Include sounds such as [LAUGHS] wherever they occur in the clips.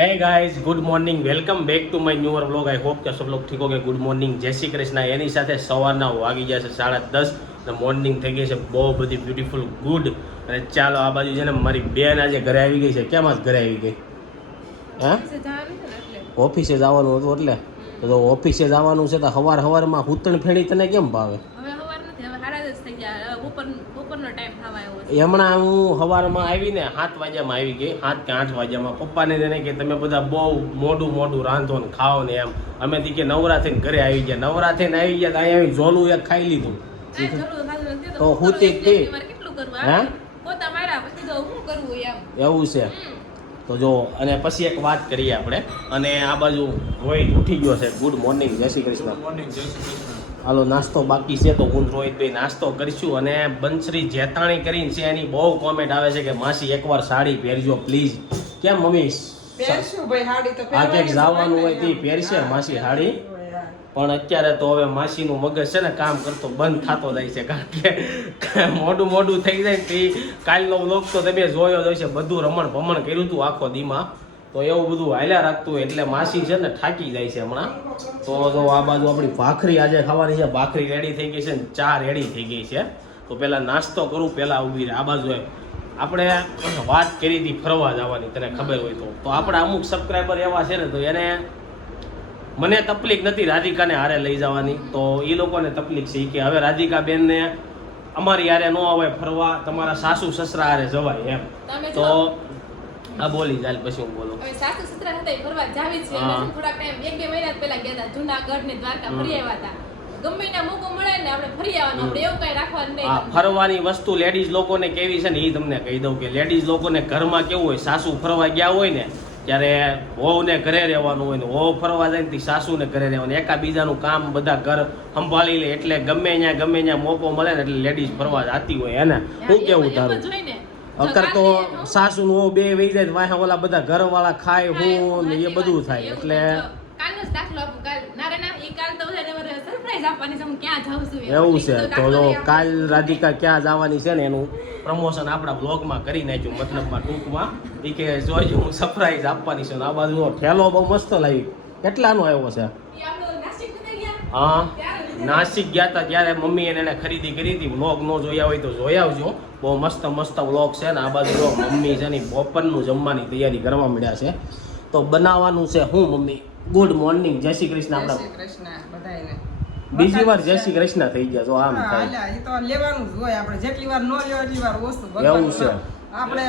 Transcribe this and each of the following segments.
hey guys good morning welcome back to my newer vlog I hope કે સબ log ઠીક હોગે good morning જય શ્રી કૃષ્ણ. એની સાથે સવારના વાગી ગયા છે સાડા દસ. અને મોર્નિંગ થઈ ગઈ છે બહુ બધી બ્યુટીફુલ ગુડ અને ચાલો આ બાજુ છે ને મારી બેન આજે ઘરે આવી ગઈ છે. કેમ આજ ઘરે આવી ગઈ? હા? ઓફિસે જવાનું હતું એટલે. તો ઓફિસે જવાનું છે તો હવાર હવારમાં હુતણ ફેણી તને કેમ ભાવે? હમણાં હું સવારમાં આવીને સાત વાગ્યામાં આવી ગઈ. સાત કે આઠ વાગ્યામાં પપ્પાને તેને કે તમે બધા બહુ મોડું મોડું રાંધો ને ખાઓ ને એમ. અમે તી કે નવરા થઈને ઘરે આવી ગયા. નવરા થઈને આવી ગયા તો અહીંયા આવી ઝોલું એક ખાઈ લીધું. તો હું તે તે. એવું છે. તો જો અને પછી એક વાત કરીએ આપણે. અને આ બાજુ હોય ઉઠી ગયો છે. ગુડ મોર્નિંગ જય શ્રી કૃષ્ણ. હાલો નાસ્તો બાકી છે તો હું રોહિતભાઈ નાસ્તો કરીશું અને બંશ્રી જેતાણી કરીને છે એની બહુ કોમેન્ટ આવે છે કે માસી એકવાર સાડી પહેરજો પ્લીઝ કેમ મમ્મી? આ ક્યાંક જવાનું હોય તે પહેરશે માસી સાડી પણ અત્યારે તો હવે માસીનું મગજ છે ને કામ કરતો બંધ થતો જાય છે કારણ કે મોડું મોડું થઈ જાય તે કાલનો વ્લોગ તો તમે જોયો જ હશે બધું રમણ ભમણ કર્યું હતું આખો દીમાં. તો એવું બધું હાલ્યા રાખતું હોય એટલે માસી છે ને થાકી જાય છે હમણાં. તો જો આ બાજુ આપણી ભાખરી આજે ખાવાની છે. ભાખરી રેડી થઈ ગઈ છે ને ચા રેડી થઈ ગઈ છે. તો પહેલાં નાસ્તો કરું પહેલાં ઊભી રહે. આ બાજુ આપણે વાત કરી હતી ફરવા જવાની તને ખબર હોય તો. તો આપણા અમુક સબસ્ક્રાઈબર એવા છે ને તો એને મને તકલીફ નથી રાધિકાને હારે લઈ જવાની. તો એ લોકોને તકલીફ છે કે હવે રાધિકા બેનને અમારી હારે ન આવે ફરવા તમારા સાસુ સસરા હારે જવાય એમ. તો આ બોલી ચાલ પછી હું બોલું. હવે સાસુ સસરા હતા એ ફરવા જાવી છે. હા. થોડાક ટાઈમ એક બે મહિના પહેલા ગયા હતા જુનાગઢ ને દ્વારકા ફરી આવ્યા હતા. ગમે એના મોકો મળે ને આપણે ફરી આવવાનું આપણે એવું કઈ રાખવાનું નહીં. ફરવાની વસ્તુ લેડીઝ લોકોને કેવી છે ને એ તમને કહી દઉં કે લેડીઝ લોકોને ઘરમાં કેવું હોય સાસુ ફરવા ગયા હોય ને ત્યારે વહુને ઘરે રહેવાનું હોય ને વહુ ફરવા જાય ને સાસુ સાસુને ઘરે રહેવાનું. એકાબીજાનું કામ બધા ઘર સંભાળી લે એટલે ગમે ત્યાં ગમે ત્યાં મોકો મળે ને એટલે લેડીઝ ફરવા જતી હોય એને હું કેવું તારું અકર તો સાસુ નું બે વહી જાય વાહ ઓલા બધા ઘરવાળા ખાય હું ને એ બધું થાય એટલે. એવું છે તો જો કાલ રાધિકા ક્યાં જવાની છે ને એનું પ્રમોશન આપણા બ્લોગમાં કરી નાખ્યું મતલબમાં ટૂંકમાં. એ કે જોઈજો હું સરપ્રાઈઝ આપવાની છે આ બાજુ ઠેલો બહુ મસ્ત લાવી કેટલાનો આવ્યો છે? હા. નાસિક ગયા હતા ત્યારે મમ્મી એને ખરીદી કરી હતી. વ્લોગ ન જોયા હોય તો જોઈ આવજો. બહુ મસ્ત મસ્ત વ્લોગ છે ને આ બાજુ જો મમ્મી છે ને બપોરનું જમવાની તૈયારી કરવા મળ્યા છે. તો બનાવવાનું છે હું મમ્મી? ગુડ મોર્નિંગ જય શ્રી કૃષ્ણ જય આપણા. શ્રી કૃષ્ણ બધાયને. બીજી વાર જય શ્રી કૃષ્ણ થઈ ગયા જો આમ થાય. ઈ તો લેવાનું જ હોય. આપણે જેટલી વાર ન લ્યો એટલી વાર ઓછું એવું છે. આપણે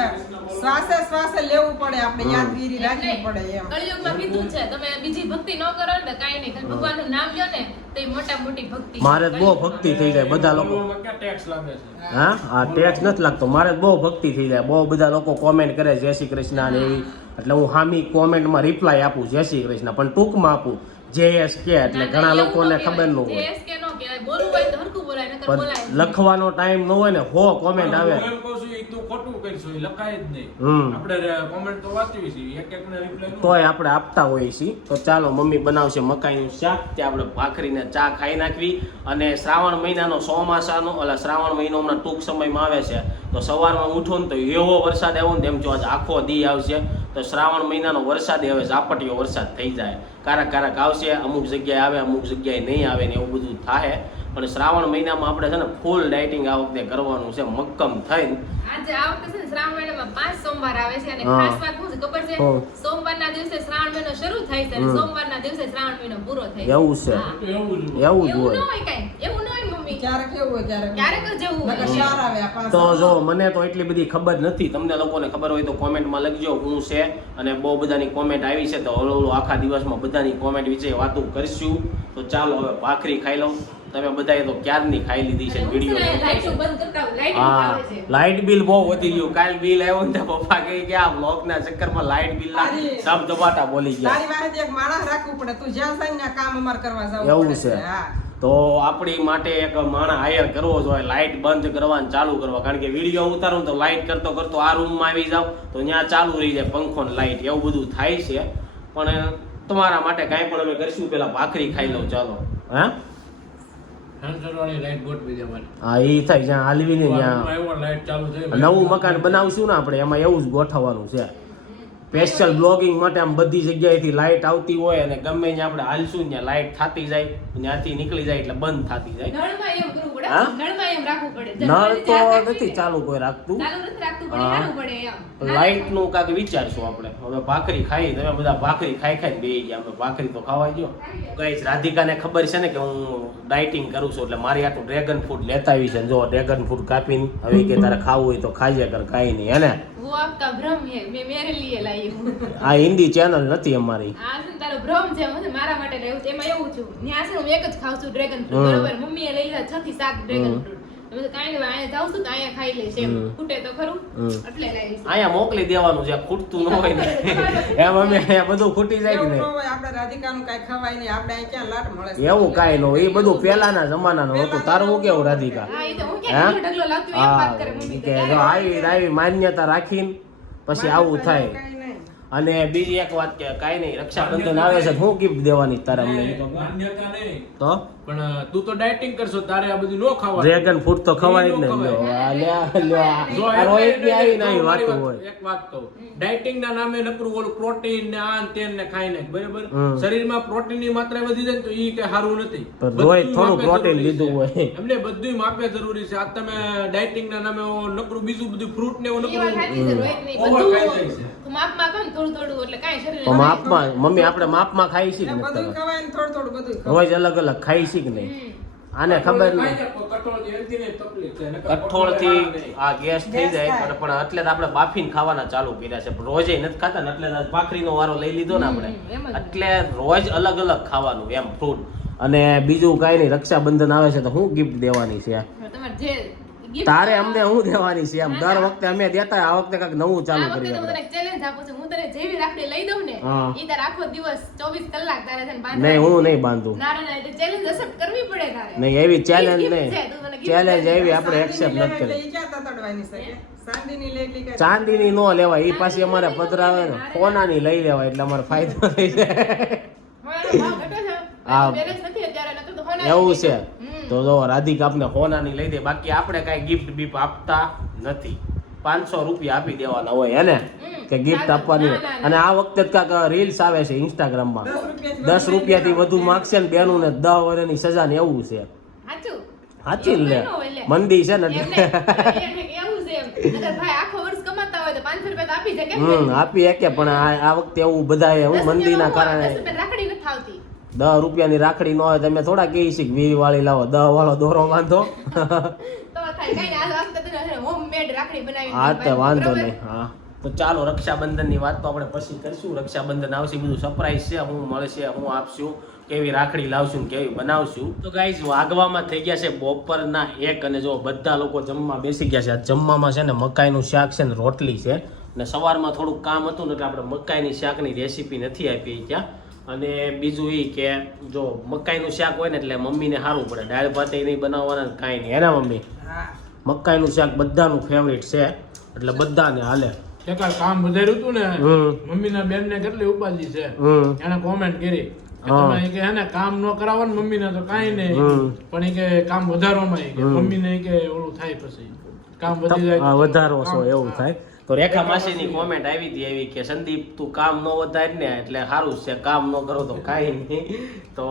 શ્વાસે શ્વાસે લેવું પડે આપણે યાદગીરી રાખવી પડે એમ. કળિયુગમાં કીધું છે તમે બીજી ભક્તિ ન કરો ને કાઈ નહીં. ભગવાનનું નામ લ્યો ને તો મોટા મોટી ભક્તિ મારે બહુ ભક્તિ થઈ જાય બધા લોકો. હા? હા ટેક્સ નથી લાગતો. મારે બહુ ભક્તિ થઈ જાય. બહુ બધા લોકો કોમેન્ટ કરે જય શ્રી કૃષ્ણ ને એવી. એટલે હું હામી કોમેન્ટમાં રિપ્લાય આપું જય શ્રી કૃષ્ણ. પણ ટૂંકમાં આપું જે એસ કે એટલે ઘણા લોકોને ખબર ન હોય. લખવાનો ટાઈમ ન હોય ને હો કોમેન્ટ આવે. હું એમ કહું છું, એ તું ખોટું કરીશું, લખાય જ નહીં. આપણે કોમેન્ટ તો વાંચવી છે, એક એકને reply ન. તોય આપણે આપતા હોઈએ છીએ. તો ચાલો મમ્મી બનાવશે મકાઈનું શાક તે આપણે ભાખરીને ચા ખાઈ નાખવી. અને શ્રાવણ મહિનાનો ચોમાસાનો એટલે શ્રાવણ મહિનો હમણાં ટૂંક સમયમાં આવે છે. તો સવારમાં ઉઠો ને તો એવો વરસાદ આવ્યો ને તેમ જો આજ આખો દી આવશે. તો શ્રાવણ મહિનાનો વરસાદ હવે ઝાપટીયો વરસાદ થઈ જાય કારક કારક આવશે અમુક જગ્યાએ આવે અમુક જગ્યાએ નહીં આવે ને એવું બધું થાય પણ શ્રાવણ મહિનામાં આપણે છે ને ફૂલ ડાયટિંગ આ વખતે કરવાનું છે મક્કમ થઈને આજે આ વખતે છે ને શ્રાવણ મહિનામાં પાંચ સોમવાર આવે છે અને. ખાસ વાત શું છે ખબર છે. સોમવારના દિવસે શ્રાવણ મહિનો શરૂ થાય છે અને સોમવારના દિવસે શ્રાવણ મહિનો પૂરો થાય છે એવું છે. એવું જ હોય. એવું ન હોય હોય એવું ન તો જો મને તો એટલી બધી ખબર નથી. તમને લોકોને ખબર હોય તો કોમેન્ટમાં લખજો હું છે અને બહુ બધાની કોમેન્ટ આવી છે. તો ઓલો ઓલો આખા દિવસમાં બધાની કોમેન્ટ વિશે વાતો કરશું. તો ચાલો હવે ભાખરી ખાઈ લઉં. તમે બધાએ તો ક્યારની ખાઈ લીધી છે વીડિયો હા લાઇટ બિલ બહુ વધી ગયું. કાલ બિલ આવ્યું ને પપ્પા કહે કે આ બ્લોકના ચક્કરમાં લાઇટ બિલ ના સબ દબાટા બોલી ગયા. તારી વાહે એક માણસ રાખવું પડે. તું જ્યાં જાય ને કામ અમાર કરવા જાવ એવું છે. હા. તો આપણી માટે એક માણસ હાયર કરવો જોઈએ લાઇટ બંધ કરવા ચાલુ કરવા. કારણ કે વીડિયો ઉતારું તો લાઇટ કરતો કરતો આ રૂમમાં આવી જાવ તો ત્યાં ચાલુ રહી જાય પંખો ને લાઇટ એવું બધું થાય છે. પણ તમારા માટે કાંઈ પણ અમે કરીશું પેલા ભાખરી ખાઈ લઉં ચાલો. હા? નવું મકાન બનાવશું ને આપણે એમાં એવું જ ગોઠવવાનું છે. સ્પેશિયલ બ્લોગિંગ માટે આમ બધી જગ્યાએથી લાઇટ આવતી હોય અને ગમે ત્યાં આપણે હાલશું ત્યાં લાઇટ થતી જાય ત્યાંથી નીકળી જાય એટલે બંધ થતી જાય. નળ તો નથી ચાલુ કોઈ રાખતું. લાઇટનું કાંઈક વિચારશું આપણે. હવે ભાખરી ખાઈ તમે બધા ભાખરી ખાઈ ખાઈ બે ગયા. અમે ભાખરી તો ખાવા ગયો. ગાઈસ રાધિકાને ખબર છે ને કે હું ડાયટિંગ કરું છું એટલે મારી આટલું ડ્રેગન ફ્રૂટ લેતા આવી છે. જો ડ્રેગન ફ્રૂટ કાપીને હવે કે તારે ખાવું હોય તો ખાઈ કર કાંઈ નહીં હે ને? वो आपका भ्रम है मैं मेरे लिए लाई हूँ આ હિન્દી ચેનલ નથી અમારી આ છે ને તારો ભ્રમ છે હું છે મારા માટે લાવ્યું છે એમાં એવું છું ત્યાં છે ને હું એક જ ખાઉં છું ડ્રેગન હમ. ફ્રૂટ બરોબર મમ્મીએ લઈ લીધા છ થી સાત ડ્રેગન હમ. ફ્રૂટ તમે કાંઈ નહીં અહીંયા જાઉં છું તો અહીંયા ખાઈ લઈશ એમ હમ. ખૂટે તો ખરું હમ. એટલે લાવી છે. અહીંયા મોકલી દેવાનું છે ખૂટતું ન [LAUGHS] હોય [LAUGHS] એમ અમે બધું ખૂટી જાય કે એવું ન કાંઈ ખવાય નહીં આપણે અહીં ક્યાં લાટ મળે છે? એવું કાંઈ ન હોય એ બધું પહેલાના જમાનાનું હતું તારું કેવું રાધિકા હા આવી આવી માન્યતા રાખીને પછી આવું થાય. અને બીજી એક વાત કે કઈ નહીં રક્ષાબંધન આવે છે હું ગિફ્ટ દેવાની તારે અમને? તો નહીં. પણ તું તો ડાયટિંગ કરશો તારે આ બધું નો ખાવાનું ડ્રેગન ફ્રૂટ તો ખવાય જ નહીં લ્યો આ રોહિત ને આવી મારી વાતો હોય. એક વાત કહું. ડાયટિંગ ના નામે નકરું ઓલું પ્રોટીન ને આ ને ને ખાઈ નાખ બરાબર? શરીરમાં પ્રોટીનની માત્રા વધી જાય ને તો ઈ કઈ સારું નથી. રોહિત થોડું પ્રોટીન લીધું હોય. એમને બધુંય માપે જરૂરી છે. આ તમે ડાયટિંગ ના નામે નપરું નકરું બીજું બધું ફ્રૂટ ને એવું નકરું નહીં. બધું ખાઈ જાય છે. તું માપમાં કર થોડું થોડું એટલે કાંઈ શરીર તો માપમાં મમ્મી આપણે માપમાં ખાઈ છીએ કે બધું ખવાય ને થોડું થોડું બધું રોજ અલગ અલગ ખાઈ છીએ કે નહીં આને ખબર નહીં કઠોળથી આ ગેસ થઈ જાય થાય. પણ પણ એટલે જ આપણે બાફીને ખાવાના ચાલુ કર્યા છે. પણ રોજે નથી ખાતા ને એટલે ભાખરી નો ભાખરીનો વારો લઈ લીધો ને આપણે. એટલે રોજ અલગ અલગ ખાવાનું એમ ફ્રૂટ અને બીજું કાંઈ નહીં રક્ષાબંધન આવે છે તો હું ગિફ્ટ દેવાની છે? તમારે જે તારે અમને હું દેવાની છે? એમ દર વખતે અમે દેતા આ વખતે કંઈક નવું ચાલુ તો હું તને ચેલેન્જ આપું છું. હું તને જેવી રાખડી લઈ દઉં ને ઈ તાર આખો દિવસ 24 કલાક તારે થઈને બાંધ નહીં હું નહીં બાંધું. ના ના, એટલે ચેલેન્જ એક્સેપ્ટ કરવી પડે તારે. નહીં એવી ચેલેન્જ નહીં. ચેલેન્જ એવી આપણે એક્સેપ્ટ નથી કરી ઈ ક્યાં તતડવાની છે કે? ચાંદીની નો લેવાય એ પાછી અમારે પધરાવે ને. સોનાની લઈ લેવાય એટલે અમારે ફાયદો થઈ જાય. હા. એવું છે. તો જો રાધિકા આપને સોનાની લઈ દે બાકી આપણે કાંઈ ગિફ્ટ બીફ આપતા નથી. પાંચસો રૂપિયા આપી દેવાના હોય એને કે ગિફ્ટ આપવાની હોય. અને આ વખતે જ કાંઈક રીલ્સ આવે છે ઇન્સ્ટાગ્રામમાં દસ રૂપિયાથી વધુ માગશે ને બેનું ને દસ વર્ષની સજા ને એવું છે. સાચી ને? લે. મંદી છે ને? એમને- એટલે એમને એવું છે એમ. નકર ભાઈ આખો વર્ષ કમાતા હોય તો 500 રૂપિયા તો આપી જાય, હમ આપી શકે પણ આ આ વખતે એવું બધાએ હું દસ મંદીના કારણે દસ રૂપિયાની રાખડી ન હોય તમે થોડા કહી કે વીસ વાળી લાવો દહ વાળો દોરો બનાવીને હા તો વાંધો નહીં હા. તો ચાલો રક્ષાબંધનની વાત તો આપણે પછી કરશું. રક્ષાબંધન આવશે બધું સરપ્રાઈઝ છે હું મળશે હું આપશું કેવી રાખડી લાવશું કેવી બનાવશું. તો ગાઈઝ વાગવામાં થઈ ગયા છે બપોરના એક અને જો બધા લોકો જમવા બેસી ગયા છે. આ જમવામાં છે ને મકાઈનું શાક છે ને રોટલી છે. ને સવારમાં થોડુંક કામ હતું ને એટલે આપણે મકાઈની શાકની રેસીપી નથી આપી ત્યાં અને બીજું એ કે જો મકાઈનું શાક હોય ને એટલે મમ્મીને સારું પડે. દાળ ભાત એ નહીં બનાવવાના ને કાંઈ નહીં. એના મમ્મી? હા. મકાઈનું શાક બધાનું ફેવરિટ છે. એટલે બધાને હાલે. એકાલ કામ વધાર્યું હતું ને મમ્મીના બેનને કેટલી ઉપાધિ છે. એને કોમેન્ટ કરી કે હા. તમે ઈ કે હે ને કામ ન કરાવો ને મમ્મીને તો કાંઈ નહીં. પણ એ કે કામ વધારવામાં મમ્મી. મમ્મીને કે ઓલું થાય પછી. કામ વધી જાય વધારો છો એવું થાય. તો રેખા માસીની કોમેન્ટ આવી હતી એવી કે સંદીપ તું કામ ન વધારે ને એટલે સારું છે કામ ન કરો તો કાંઈ નહીં. તો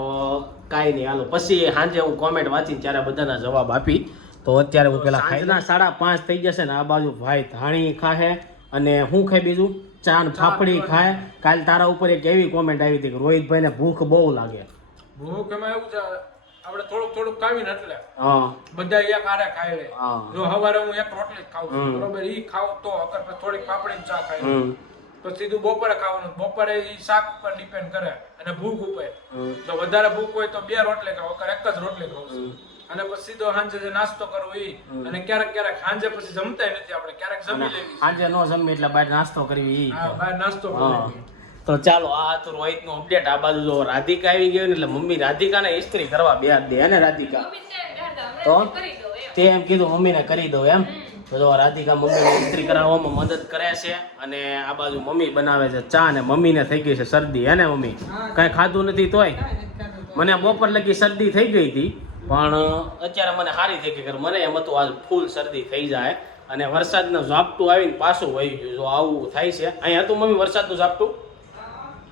કાંઈ નહીં હાલો. પછી સાંજે હું કોમેન્ટ વાંચીને ત્યારે બધાના જવાબ આપી. તો અત્યારે હું પેલા સાંજના સાડા પાંચ થઈ જશે ને આ બાજુ ભાઈ ધાણી ખાહે અને હું ખાય બીજું? ચાન ફાફડી ખાય. કાલ તારા ઉપર એક એવી કોમેન્ટ આવી હતી કે રોહિતભાઈને ભૂખ બહુ લાગે. ભૂખ એમાં એવું છે આપણે થોડુંક થોડુંક ખાવીને એટલે. બધા એક આરે ખાઈ લે. જો સવારે હું એક રોટલી ખાઉં છું. બરોબર? ઈ ખાવ તો અગર થોડીક પાપડી ચા ખાઈ તો સીધું બપોરે ખાવાનું. બપોરે ઈ શાક ઉપર ડિપેન્ડ કરે અને ભૂખ ઉપર. તો વધારે ભૂખ હોય તો બે રોટલી ખાવ. અગર એક જ રોટલી ખાવ છું. અને પછી સીધો સાંજે જે નાસ્તો કરવો ઈ અને ક્યારેક ક્યારેક સાંજે પછી જમતાય નથી આપણે. ક્યારેક જમી લેવી સાંજે નો જમી એટલે બહાર નાસ્તો કરવી હા બહાર નાસ્તો. કરવો તો ચાલો, આ હતું રોહિતનું અપડેટ આ બાજુ જો રાધિકા આવી ગઈ એટલે મમ્મી રાધિકાને ઇસ્ત્રી કરવા બે હાથ દે ને રાધિકા તો તો? એમ. કીધું, મમ્મીને કરી દઉં એમ તો જો રાધિકા મમ્મીને ઇસ્ત્રી કરાવવામાં મદદ કરે છે અને આ બાજુ મમ્મી બનાવે છે ચા ને મમ્મીને થઈ ગઈ છે શરદી, હે ને મમ્મી. કઈ ખાધું નથી તોય. મને બપોર લગી શરદી થઈ ગઈ હતી, પણ અત્યારે મને સારી થઈ ગઈ મને એમ હતું આજ ફૂલ શરદી થઈ જાય અને વરસાદનું ઝાપટું આવીને પાછું વહી ગયું, જો આવું થાય છે અહીંયા હતું મમ્મી વરસાદનું ઝાપટું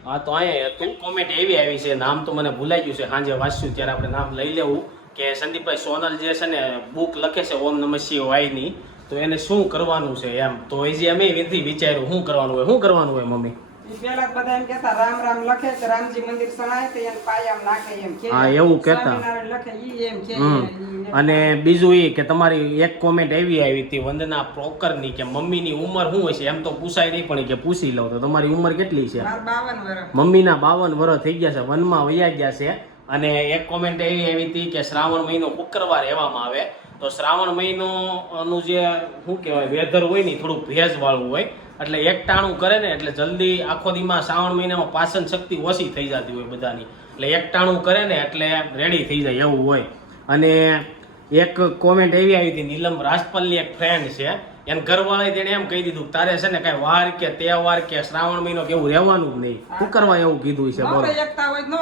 હા, તો અહીંયા હતું કોમેન્ટ એવી આવી છે, નામ તો મને ભૂલાઈ ગયું છે સાંજે વાંચ્યું ત્યારે આપણે નામ લઈ લેવું, કે સંદીપભાઈ સોનલ જે છે ને બુક લખે છે, ઓમ નમઃ શિવાયની, તો એને શું કરવાનું છે એમ? તો એ જે અમે વિધિ વિચાર્યું, શું કરવાનું હોય, શું કરવાનું હોય, મમ્મી? પેલા બધા એમ કહેતા રામ રામ લખે તો રામજી મંદિર સણાય તો એને પાયામાં નાખે એમ કે હા, એવું કહેતા. લખે ઈ એમ કે અને બીજું એ કે તમારી એક કોમેન્ટ એવી આવી હતી વંદના પ્રોકરની કે મમ્મીની ઉંમર શું હશે? એમ તો પૂછાય નહીં પણ કે પૂછી લઉં. તો તમારી ઉંમર કેટલી છે? માર 52 વર્ષ મમ્મીના બાવન વર્ષ થઈ ગયા છે વનમાં વયા ગયા છે. અને એક કોમેન્ટ એવી આવી હતી કે શ્રાવણ મહિનો શુક્રવાર એવામાં આવે. તો શ્રાવણ મહિનોનું જે, શું કહેવાય વેધર હોય ને થોડું ભેજવાળું હોય. એટલે એક ટાણું કરે ને, એટલે જલ્દી આખો દીમાં શ્રાવણ મહિનામાં પાચન શક્તિ ઓછી થઈ જતી હોય બધાની. એટલે એક ટાણું કરે ને, એટલે રેડી થઈ જાય એવું હોય. અને એક કોમેન્ટ એવી આવી હતી, નીલમ રાજપલની એક ફ્રેન્ડ છે એને ઘરવાળાએ તેને એમ કહી દીધું કે તારે છે ને કઈ વાર કે તહેવાર કે શ્રાવણ મહિનો કે એવું રહેવાનું જ નહીં. શું કરવા એવું કીધું છે નો બોલો. નો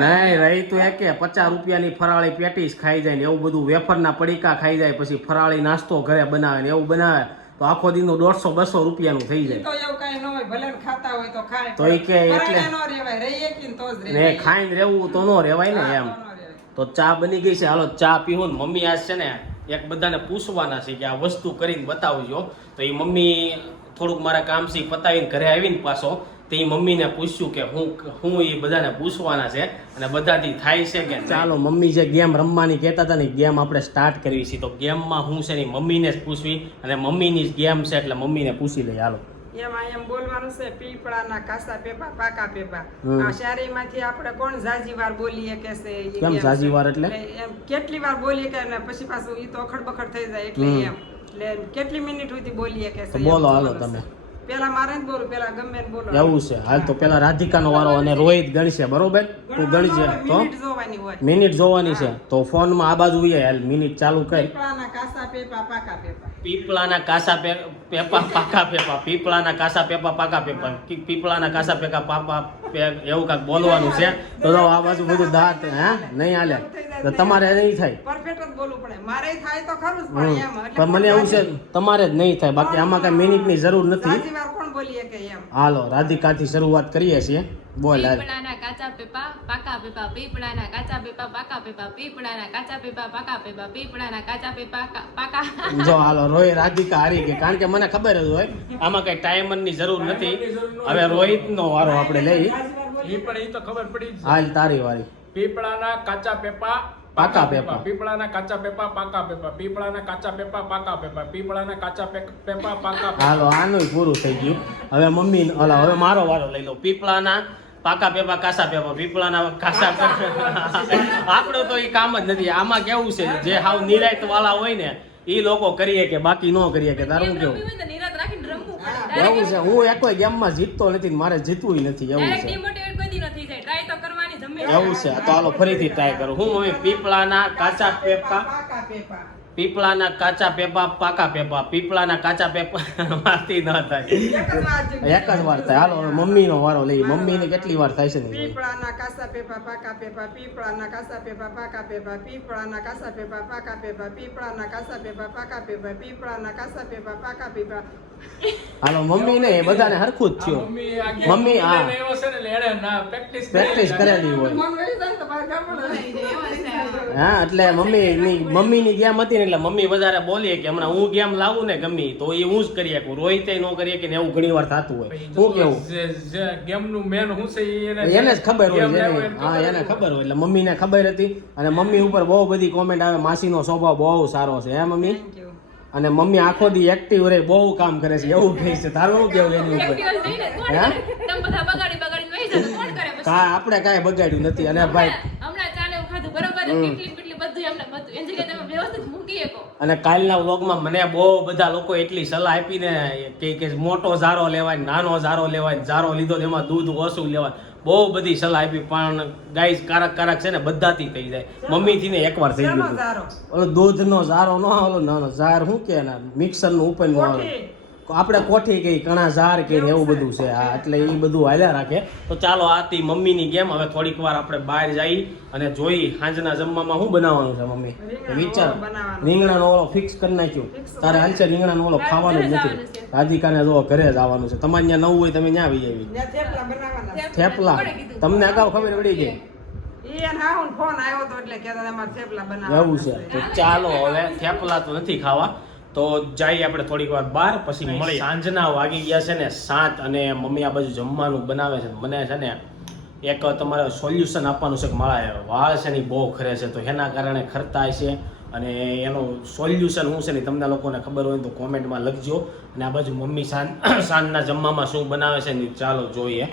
નહીં રહી તો એકે. પચાસ રૂપિયાની ફરાળી પેટીસ ખાઈ જાય ને એવું બધું વેફરના પડીકા ખાઈ જાય પછી ફરાળી નાસ્તો ઘરે બનાવે ને એવું બનાવે તો આખો દીનું દોઢસો બસો રૂપિયાનું થઈ જાય. તો એવું કાંઈ ન હોય ભલે ને ખાતા હોય તો ખાય. તો ઈ કે એટલે- નો રેવાય રહી તો જ ને ખાઈને રહેવું તો ન રહેવાય ને એમ. નો. તો ચા બની ગઈ છે હાલો ચા પીવું ને મમ્મી આજ છે ને એક બધાને પૂછવાના છે કે આ વસ્તુ કરીને બતાવજો. તો એ મમ્મી થોડુંક મારા કામથી પતાવીને ઘરે આવીને પાછો તો એ મમ્મીને પૂછ્યું કે હું હું એ બધાને પૂછવાના છે અને બધાથી થાય છે કે ચાલો, મમ્મી જે ગેમ રમવાની કહેતા હતા ને ગેમ આપણે સ્ટાર્ટ કરવી છે. તો ગેમમાં હું છે ને મમ્મીને જ પૂછવી અને મમ્મીની જ ગેમ છે એટલે મમ્મીને પૂછી લઈ હાલો. એમાં એમ બોલવાનું છે પીપળાના કાસા પેપા પાકા પેપા. આ શાયરીમાંથી આપણે કોણ ઝાઝી વાર બોલીએ કે છે કેમ ઝાઝી વાર એટલે? એમ કેટલી વાર બોલીએ કે ને પછી પાછું ઈ તો અખડ બખડ થઈ જાય એટલે એમ. એટલે કેટલી મિનિટ સુધી બોલીએ કે છે બોલો હાલો તમે. પેલા મારે જ બોલું પેલા ગમે બોલો. એવું છે. હાલ તો પેલા રાધિકાનો વારો અને રોહિત ગણશે બરોબર? તું ગણજે તો? મિનિટ જોવાની હોય. મિનિટ જોવાની છે. તો ફોનમાં આ બાજુ હાલ મિનિટ ચાલુ કરી. પીપળાના કાસા પેપા પાકા પેપા પીપળાના કાસા પેપા પાકા પેપા પીપળાના કાસા પેપા પાકા પેપા પીપળાના કાસા પેકા પાપા એવું કાંઈક બોલવાનું છે. તો તો આ બાજુ બધું દાંત હે? નહીં હાલે. તો તમારે નહીં થાય. પરફેક્ટ જ બોલવું પડે. મારે થાય તો ખરું પણ એમ પણ મને એવું છે તમારે જ નહીં થાય. બાકી આમાં કઈ મિનિટની જરૂર નથી. ઝાઝી વાર કોણ બોલીએ કે એમ? હાલો રાધિકાથી શરૂઆત કરીએ છીએ. બોલ હાલ. પીપળાના કાચા પેપા પાકા પેપા પીપળાના કાચા પેપા પાકા પેપા પીપળાના કાચા પેપા પાકા પેપા પીપળાના કાચા પેપા પાકા જો હાલો રોહિત રાધિકા હારી ગઈ. કારણ કે મને ખબર જ હોય આમાં કઈ ટાઈમરની જરૂર નથી. હવે રોહિતનો વારો આપણે લઈ. ઈ પણ ઈ તો ખબર પડી. હાલ તારી વાળી પીપળાના કાચા પેપા પાકા પેપા. પીપળાના કાચા પેપા પાકા પેપા. પીપળાના કાચા પેપા પાકા પેપા. પીપળાના કાચા પેપા પાકા પેપા. હાલો આનું પૂરું થઈ ગયું. હવે મમ્મી ઓલા હવે મારો વારો લઈ લો પીપળાના પાકા પેપા કાસા પેપા. પીપળાના કાસા પેપા. આપણો તો એ કામ જ નથી. આમાં કેવું છે? જે હાવ નિરાયત વાળા હોય ને એ લોકો કરીએ કે બાકી ન કરીએ કે તારું કેવું? એવું છે? હું એકોય ગેમમાં જીતતો નથી મારે જીતવું નથી એવું છે. ડિમોટિવેટ કોઈ દી ન થઈ. જાય ટ્રાય તો કરવાની જમે એવું છે. તો હાલો ફરીથી ટ્રાય કરું. હું મમ્મી પીપળાના કાચા પેપા. પીપળાના કાચા પેપા પાકા પેપા. પીપળાના કાચા પેપા [LAUGHS] માંથી ન થાય. એક જ વાર થાય. હાલો મમ્મીનો વારો લઈ મમ્મીને કેટલી વાર થાય છે ને? પીપળાના કાસા પેપા પાકા પેપા. પીપળાના કાસા પેપા પાકા પેપા. પીપળાના કાસા પેપા પાકા પેપા. પીપળાના કાસા પેપા પાકા પેપા. પીપળાના કાસા પેપા પાકા પેપા. હાલો મમ્મી ને બધાને હરખું જ થયું મમ્મી હા. ને ના પ્રેક્ટિસ કરેલી હોય હા એટલે મમ્મી ની મમ્મી ની ગેમ હતી ને એટલે મમ્મી વધારે બોલીએ કે હમણાં હું ગેમ લાવું ને ગમી તો એ હું જ કરી શકું રોહિતે ન કરીએ કે એવું ઘણી વાર થતું હોય શું કેવું જે નું મેન હું છે એને એને જ ખબર હોય હા એને ખબર હોય એટલે મમ્મી ને ખબર હતી અને મમ્મી ઉપર બહુ બધી કોમેન્ટ આવે માસીનો સ્વભાવ બહુ સારો છે હે મમ્મી થેન્ક યુ અને મમ્મી આખો દી એક્ટિવ રહે બહુ કામ કરે છે એવું કહે છે. તારું શું કેવું એની ઉપર? હા? આપણે કાંઈ બગાડ્યું નથી. અને ભાઈ અને કાલના વ્લોગમાં મને બહુ બધા લોકો એટલી સલાહ આપીને કે કે મોટો ઝારો લેવાય નાનો ઝારો લેવાય ઝારો લીધો એમાં દૂધ ઓછું લેવાય. બહુ બધી સલાહ આપી પણ ગાય કારક કારક છે ને બધાથી થઈ જાય. મમ્મીથી ને એકવાર થઈ ગયું ઓલો દૂધનો ઝારો ન ઓલો નાનો ઝાર શું કે મિક્સરનું ઉપરનું આવે કોઠી આપણે કોઠી કઈ કણા ઝાર કે ને એવું બધું છે. આ એટલે એ બધું હાલ્યા રાખે. તો ચાલો આ તી મમ્મીની ગેમ હવે થોડીક વાર આપણે બહાર જઈ અને જોઈ સાંજના જમવામાં શું બનાવવાનું છે મમ્મી? વિચાર. રીંગણાનો ઓલો ફિક્સ કરી નાખ્યું. તારે હાલશે રીંગણાનો ઓલો ખાવાનું જ નથી. રાધિકાને જો ઘરે જ આવવાનું છે. તમારે ત્યાં નવું હોય તમે ત્યાં આવી આવી થેપલા? તમને અગાઉ ખબર પડી ગઈ? ઈ એને હાહુનો ફોન આવ્યો હતો એટલે કહેતા હતા, અમારે થેપલા બનાવવાના એવું છે. તો ચાલો હવે થેપલા તો નથી ખાવા. તો જઈએ આપણે થોડીક વાર બહાર પછી મળી સાંજના વાગી ગયા છે ને સાત અને મમ્મી આ બાજુ જમવાનું બનાવે છે મને છે ને એક તમારે સોલ્યુશન આપવાનું છે કે મારા વાળ છે ને બહુ ખરે છે તો એના કારણે ખરતા છે. અને એનું સોલ્યુશન શું છે ને તમને લોકોને ખબર હોય તો કોમેન્ટમાં લખજો. અને આ બાજુ મમ્મી સાંજ સાંજના જમવામાં શું બનાવે છે ને ચાલો જોઈએ.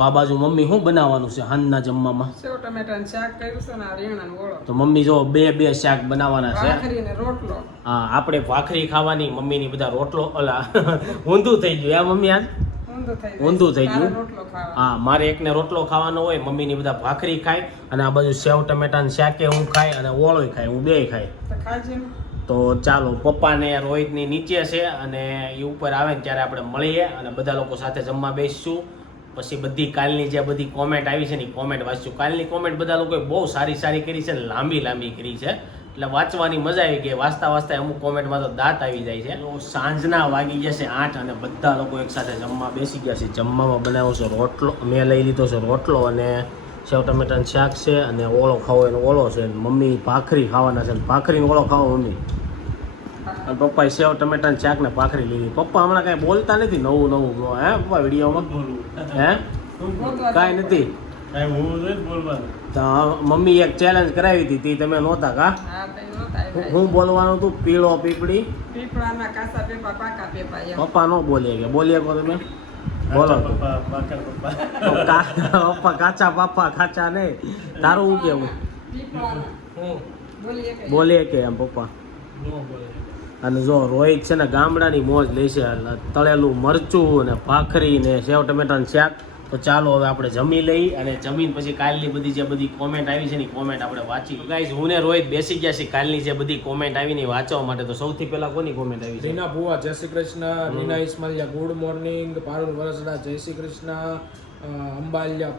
તો આ બાજુ મમ્મી શું બનાવવાનું છે હાંજના જમવામાં? સેવ ટમેટાનું શાક કર્યું છે ને આ રીંગણાનો ઓળો તો મમ્મી જો બે બે શાક બનાવવાના છે. ભાખરી ને રોટલો. હા આપણે ભાખરી ખાવાની મમ્મીની બધા રોટલો ઓલા ઊંધું થઈ ગયું. આ મમ્મી આજ? ઊંધું થઈ ગયું. હા મારે એકને રોટલો ખાવાનો હોય મમ્મીની બધા ભાખરી ખાય અને આ બાજુ સેવ ટમેટાનું શાકે હું ખાય અને ઓળોય ખાય હું બે ખાય. તો તો ચાલો પપ્પાને રોહિતની નીચે છે અને એ ઉપર આવે ને ત્યારે આપણે મળીએ અને બધા લોકો સાથે જમવા બેસીશું. પછી બધી કાલની જે બધી કોમેન્ટ આવી છે ને એ કોમેન્ટ વાંચશું કાલની કોમેન્ટ બધા લોકોએ બહુ સારી સારી કરી છે ને લાંબી લાંબી કરી છે. એટલે વાંચવાની મજા આવી ગઈ. વાંચતા વાંચતા અમુક કોમેન્ટમાં તો દાંત આવી જાય છે. સાંજના વાગી જશે આઠ અને બધા લોકો એકસાથે જમવા બેસી ગયા છે. જમવામાં બનાવ્યો છે રોટલો. મેં લઈ લીધો છે રોટલો અને સેવ ટમેટાનું શાક છે અને ઓળો ખાવો એનો ઓળો છે. મમ્મી ભાખરી ખાવાના છે. ભાખરીનો ઓળો ખાવો મમ્મી. અને પપ્પાએ સેવ ટમેટાની ચાક ને ભાખરી લીધી. પપ્પા હમણાં કાંઈ બોલતા નથી નવું નવું હે પપ્પા વિડીયોમાં? હે? કાંઈ નથી. મમ્મી એક ચેલેન્જ કરાવી હતી તી તમે નહોતા કા? હા હું- બોલવાનું હતું પીળો પીપળી? પપ્પા નો બોલીએ કે બોલીએ કો તમે? બોલો પપ્પા કાચા પપ્પા કાચા નહીં. તારું શું કેવું? બોલીએ કે. એમ પપ્પા? અને જો રોહિત છે ને ગામડાની મોજ લે છે એટલે તળેલું મરચું ને ભાખરી ને સેવ ટમેટાનું શાક તો ચાલો હવે આપણે જમી લઈ અને જમીન પછી કાલની બધી જે બધી કોમેન્ટ આવી છે ને કોમેન્ટ આપણે વાંચી. ગાઈઝ હું ને રોહિત બેસી ગયા છે કાલની જે બધી કોમેન્ટ આવી ને વાંચવા માટે. તો સૌથી પહેલા કોની કોમેન્ટ આવી છે? રીના ભુવા જય શ્રી કૃષ્ણ રીના ઇસ્માલિયા ગુડ મોર્નિંગ પારુલ વરસડા જય શ્રી કૃષ્ણ અંબાલિયા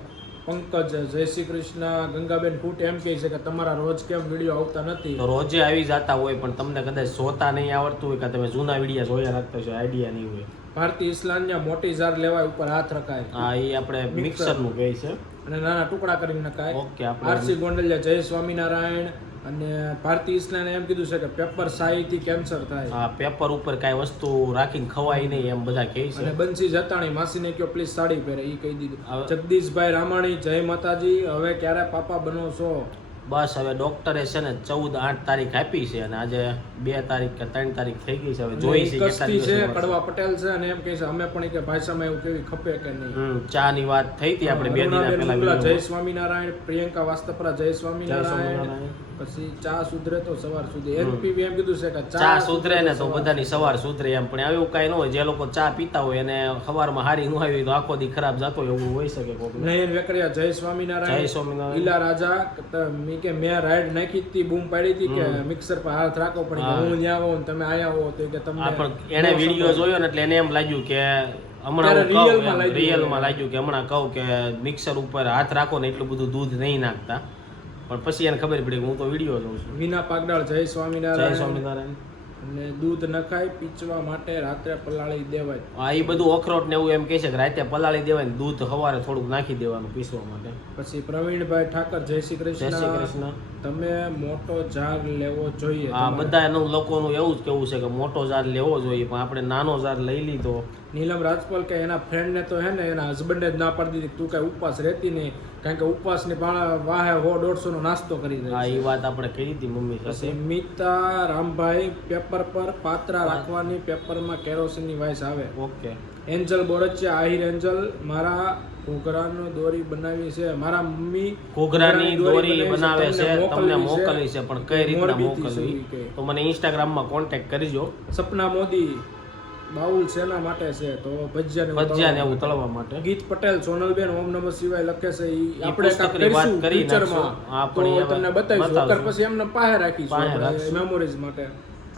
પંકજ જય શ્રી કૃષ્ણ. ગંગાબેન ફૂટ એમ કહે છે કે તમારા રોજ કેમ વીડિયો આવતા નથી? તો રોજે આવી જતા હોય પણ તમને કદાચ જોતા નહીં આવડતું હોય કે તમે જૂના વીડિયો જોયા રાખતા છો આઈડિયા નહીં હોય. ભારતીય ઇસ્લામના મોટી ઝાર લેવાય ઉપર હાથ રખાય. હા એ આપણે મિક્સરનું કહે છે. અને નાના ટુકડા કરી નખાય. ઓકે આપણે આરસી ગોંડલિયા જય સ્વામિનારાયણ. અને ભારતીય ઇસ્લામે એમ કીધું છે કે પેપરથી કેન્સર થાય. હા પેપર ઉપર કાંઈ વસ્તુ રાખીને ખવાય નહીં એમ બધા કહે છે. અને બંસી જતાણી માસીને કયો પ્લીઝ સાડી પહેરે. એ કહી દીધું. જગદીશભાઈ રામાણી જય માતાજી હવે ક્યારે પાપા બનો છો? બસ હવે ડોક્ટરે છે ને ચૌદ આઠ તારીખ આપી છે અને આજે બે તારીખ કે ત્રણ તારીખ થઈ ગઈ છે. હવે જોઈ છે. કડવા પટેલ છે અને એમ કહે છે અમે પણ કે ભાષામાં એવું કેવી ખપે કે નહીં? ચા ની વાત થઈ હતી આપણે બે દિવસ પહેલા જય સ્વામિનારાયણ પ્રિયંકા વાસ્તપરા જય સ્વામિનારાયણ. પછી ચા સુધરે તો સવાર સુધી. એનપીવી એમ કીધું છે કે ચા સુધરે ને તો. બધાની સવાર સુધરે એમ. પણ એવું કાંઈ ન હોય. જે લોકો ચા પીતા હોય અને સવારમાં હારી ન આવી તો આખો દી ખરાબ જતો હોય એવું હોઈ શકે કોક નહીં વેકરિયા જય સ્વામિનારાયણ. જય સ્વામિનારાયણ. ઈલા રાજા મી કે મેં રાઈડ નાખી હતી બૂમ પાડી હતી કે મિક્સર પર હાથ રાખો પણ હા. ત્યાં આવો ને તમે આયા હો તો કે તમને પણ એને વીડિયો જોયો ને એટલે એને એમ લાગ્યું કે હમણાં ત્યારે હું કહું real માં એમ, લાગ્યું. real માં લાગ્યું કે હમણાં કહું કે મિક્સર ઉપર હાથ રાખો ને એટલું બધું દૂધ નહીં નાખતા. પણ પછી એને ખબર પડી કે હું તો વીડિયો જોઉં છું. વિના પાગડાળ જય જય સ્વામિનારાયણ. સ્વામિનારાયણ અને દૂધ નખાય પીચવા માટે રાત્રે પલાળી દેવાય. હા એ બધું અખરોટ ને એવું એમ કહે છે કે રાતે પલાળી દેવાય ને દૂધ સવારે થોડુંક નાખી દેવાનું પીસવા માટે. પછી પ્રવીણભાઈ ઠાકર જય શ્રી કૃષ્ણ. જય શ્રી કૃષ્ણ. તમે મોટો જાર લેવો જોઈએ હા બધા એનું લોકોનું એવું જ કેવું છે કે મોટો જાર લેવો જોઈએ પણ આપણે નાનો જાર લઈ લીધો. નીલમ રાજપાલ કે એના ફ્રેન્ડને તો હે ને એના હસબન્ડે જ ના પાડી દીધી તું કાંઈ ઉપવાસ રહેતી નહીં કારણ કે ઉપવાસની પણ વાહે હો દોઢસોનો નાસ્તો કરી દે હા એ વાત આપણે કરી હતી મમ્મી સાથે. મીતા રામભાઈ પેપર પર પાત્રા રાખવાની પેપરમાં કેરોસીનની વાઇસ આવે. Okay. Angel Borchiya Ahir Angel મારા ઘોઘરાનો દોરી બનાવી છે. મારા મમ્મી ઘોઘરાની દોરી બનાવે છે. તમને મોકલી છે. પણ કઈ રીતના મોકલવી તો મને ઇન્સ્ટાગ્રામમાં કોન્ટેક્ટ કરીજો. સપના મોદી બાઉલ શેના માટે છે તો ભજીયા ભજીયા ને એવું તળવા માટે. ગીત પટેલ સોનલબેન ઓમ નમઃ શિવાય લખે છે ઈ. આપણે વાત કરી નાખશું. માં. હા, તો પણ એ હવે તમને બતાવીશું. પછી એમને પાસે રાખીશું આપણે. મેમોરીઝ માટે.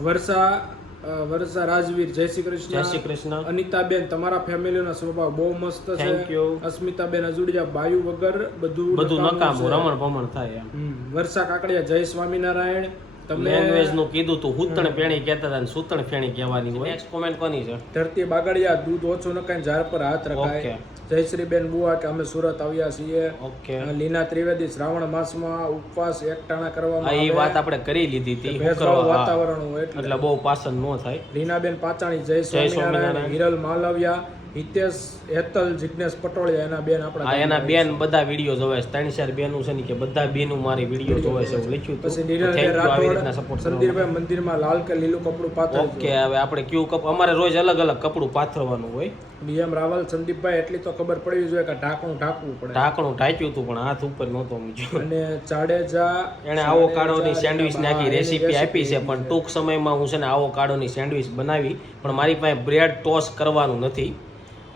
વર્ષા વરસા રાજવીર જય શ્રી કૃષ્ણ. જય શ્રી કૃષ્ણ. અનિતાબેન તમારા ફેમિલીનો સ્વભાવ બહુ મસ્ત છે. થેન્ક યુ અસ્મિતાબેન અજુડિયા બાયુ વગર બધું બધું નકામું રમણ ભમણ થાય એમ. વરસા વર્ષા કાકડિયા જય સ્વામિનારાયણ. લેંગ્વેજ કીધું તું હુતણ પેણી કહેતા હતા ને ફેણી કહેવાની હોય. નેક્સ્ટ કોમેન્ટ કોની છે? ધરતી બાગડિયા દૂધ ઓછું નખાય ઝાડ પર હાથ રખાય. જયશ્રીબેન બુઆ કે અમે સુરત આવ્યા છીએ. ઓકે લીના ત્રિવેદી શ્રાવણ માસમાં ઉપવાસ એકટાણા કરવામાં એ વાત આપણે કરી લીધી હતી. વાતાવરણ હોય એટલે. બહુ પાસન ન થાય. લીનાબેન પાચાણી જય સ્વામિનારાયણ. હિરલ માલવિયા હિતેશ હેતલ જિજ્ઞેશ પટોળિયા એના બેન આપણા એના બેન બધા વીડિયો જોવે છે. ત્રણ ચાર બેનું છે ને કે બધા બેનું મારી વીડિયો જોવે છે એવું લખ્યું પછી રીતના રાઠોડ સંદીરભાઈ મંદિરમાં લાલ કે લીલું કપડું પાથર ઓકે હવે આપણે કયું કપ અમારે રોજ અલગ અલગ કપડું પાથરવાનું હોય. નિયમ રાવલ સંદીપભાઈ એટલી તો ખબર પડવી જોઈએ કે ઢાંકણું ઢાંકવું પડે. ઢાંકણું ઢાંક્યું હતું પણ હાથ ઉપર નહોતો મૂક્યો અને જાડેજા એણે આવો કાળોની સેન્ડવિચ નાખી રેસીપી આપી છે પણ ટૂંક સમયમાં હું છે ને આવો કાળોની સેન્ડવિચ બનાવી પણ મારી પાસે બ્રેડ ટોસ કરવાનું નથી.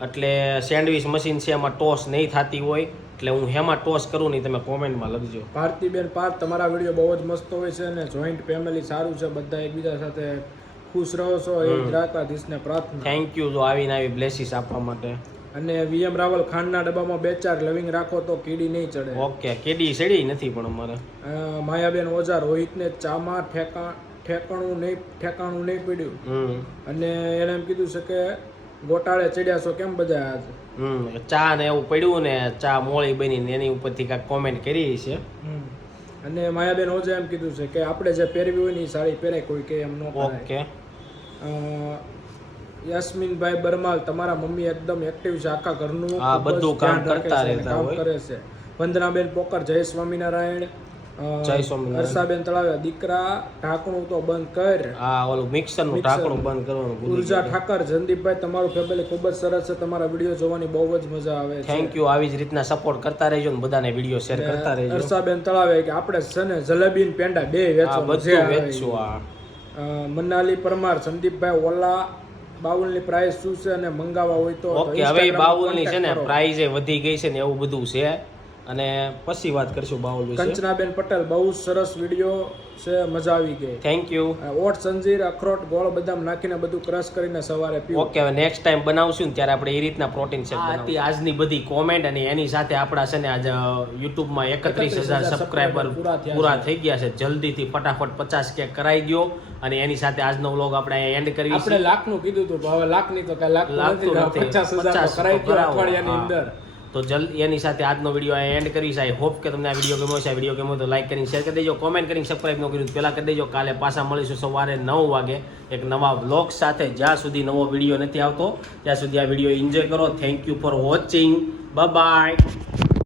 એટલે સેન્ડવિચ મશીન છે એમાં ટોસ નહીં થતી હોય એટલે હું હેમાં ટોસ કરું નહીં તમે કોમેન્ટમાં લખજો. ભારતીબેન પાર્થ તમારા વીડિયો બહુ જ મસ્ત હોય છે અને જોઈન્ટ ફેમિલી સારું છે બધા એકબીજા સાથે ખુશ રહો છો એ દ્વારકાધીશને પ્રાર્થના. થેન્ક યુ જો આવીને આવી બ્લેસીસ આપવા માટે. અને વીએમ રાવલ ખાંડના ડબ્બામાં બે ચાર લવિંગ રાખો તો કીડી નહીં ચડે. ઓકે કેડી ચડી નથી પણ અમારે. માયાબેન ઓઝા રોહિતને ચામાં ઠેકા ઠેકાણું નહીં ઠેકાણું નહીં પડ્યું. અને એણે એમ કીધું છે કે ગોટાળે ચડ્યા છો કેમ બધા આજ? હમ ચા ને એવું પડ્યું ને ચા મોળી બની ને એની ઉપરથી કાંઈક કોમેન્ટ કરી છે. અને માયાબેન ઓઝા એમ કીધું છે કે આપણે જે પહેરવી હોય ને એ સાડી પહેરે કોઈ કે એમ ન ઓકે. અ, બરમાલ તમારા મમ્મી એકદમ એક્ટિવ છે આખા ઘરનું બધું કામ કરતા રહેતા હોય. કરે છે. વંદનાબેન પોકર જય સ્વામિનારાયણ. હર્ષાબેન તળાવે દીકરા ઢાંકણું તો બંધ કર. આ ઓલું મિક્સરનું ઢાંકણું બંધ કરવાનું ઊર્જા ઠાકર જનદીપભાઈ તમારું ફેમિલી ખૂબ જ સરસ છે. તમારા વીડિયો જોવાની બહુ જ મજા આવે છે. થેન્ક યુ આવી જ રીતના સપોર્ટ કરતા રહેજો ને બધાને વીડિયો શેર કરતા રહેજો. હર્ષાબેન તળાવે કે આપણે છે ને જલેબી ને પેંડા બે વેચો બધું વેચશું આ. મનાલી પરમાર સંદીપભાઈ ઓલા બાઉલની પ્રાઇસ શું છે અને મંગાવવા હોય તો ઓકે હવે બાઉલની છે ને પ્રાઇઝ વધી ગઈ છે ને એવું બધું છે. અને પછી વાત કરશું બાઉલ વિશે. કંચનાબેન પટેલ બહુ સરસ વીડિયો છે મજા આવી ગઈ. થેન્ક યુ ઓટ સંજીર અખરોટ ગોળ બદામ નાખીને બધું ક્રશ કરીને સવારે પીવું. ઓકે હવે નેક્સ્ટ ટાઈમ બનાવશું ને ત્યારે આપણે એ રીતના પ્રોટીન શેક હતી આજની બધી કોમેન્ટ અને એની સાથે આપણા છે ને આજે યુટ્યુબમાં એકત્રીસ હજાર સબસ્ક્રાઈબર પૂરા પૂરા થઈ ગયા છે. જલ્દીથી ફટાફટ પચાસ કે કરાઈ ગયો અને એની સાથે આજનો વ્લોગ આપણે અહીંયા એન્ડ કરી આપણે લાખનું કીધું હતું હવે લાખ નહીં તો કઈ લાખ નથી પચાસ હજાર કરાઈ ગયો અઠવાડિયાની અંદર. તો જલ એની સાથે આજનો વીડિયો એન્ડ કરીશ. આઈ હોપ કે તમને આ વીડિયો ગમ્યો છે આ વીડિયો ગમ્યો તો લાઈક કરીને શેર કરી દેજો. કોમેન્ટ કરીને સબસ્ક્રાઈબ ન કર્યું પહેલાં કરી દેજો. કાલે પાછા મળીશું સવારે નવ વાગે એક નવા બ્લોગ સાથે. જ્યાં સુધી નવો વીડિયો નથી આવતો, ત્યાં સુધી આ વીડિયો એન્જોય કરો. Thank you for watching bye